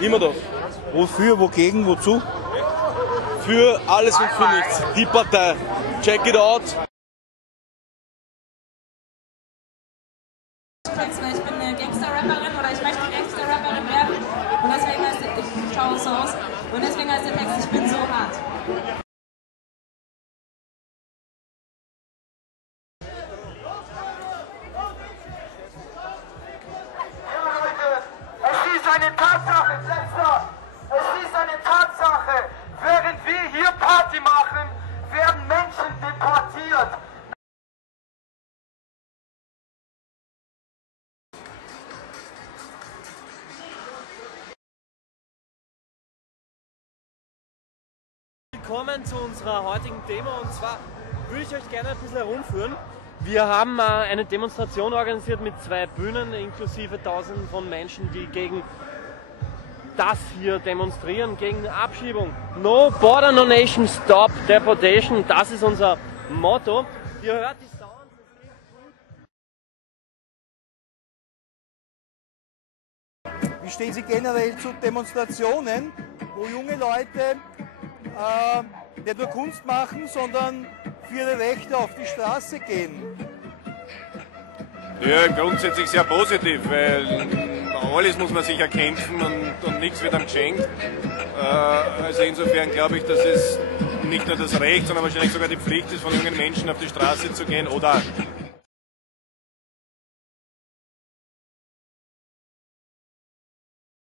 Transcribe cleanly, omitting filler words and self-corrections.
Immer doch. Wofür, wogegen, wozu? Für alles und für nichts. Die Partei. Check it out. Weil ich bin eine Gangster-Rapperin oder ich möchte Gangster-Rapperin werden und deswegen heißt der, ich schaue so aus und deswegen heißt der Text, ich bin so hart. Es ist eine Tatsache, Letzter! Es ist eine Tatsache! Während wir hier Party machen, werden Menschen deportiert. Willkommen zu unserer heutigen Demo, und zwar würde ich euch gerne ein bisschen herumführen. Wir haben eine Demonstration organisiert mit 2 Bühnen inklusive Tausenden von Menschen, die gegen das hier demonstrieren, gegen Abschiebung. No Border, no Nation, Stop Deportation, das ist unser Motto. Ihr hört die Sounds, es geht gut. Wie stehen Sie generell zu Demonstrationen, wo junge Leute nicht nur Kunst machen, sondern für ihre Rechte auf die Straße gehen? Ja, grundsätzlich sehr positiv, weil alles muss man sich erkämpfen und nichts wird einem geschenkt. Also insofern glaube ich, dass es nicht nur das Recht, sondern wahrscheinlich sogar die Pflicht ist, von jungen Menschen auf die Straße zu gehen oder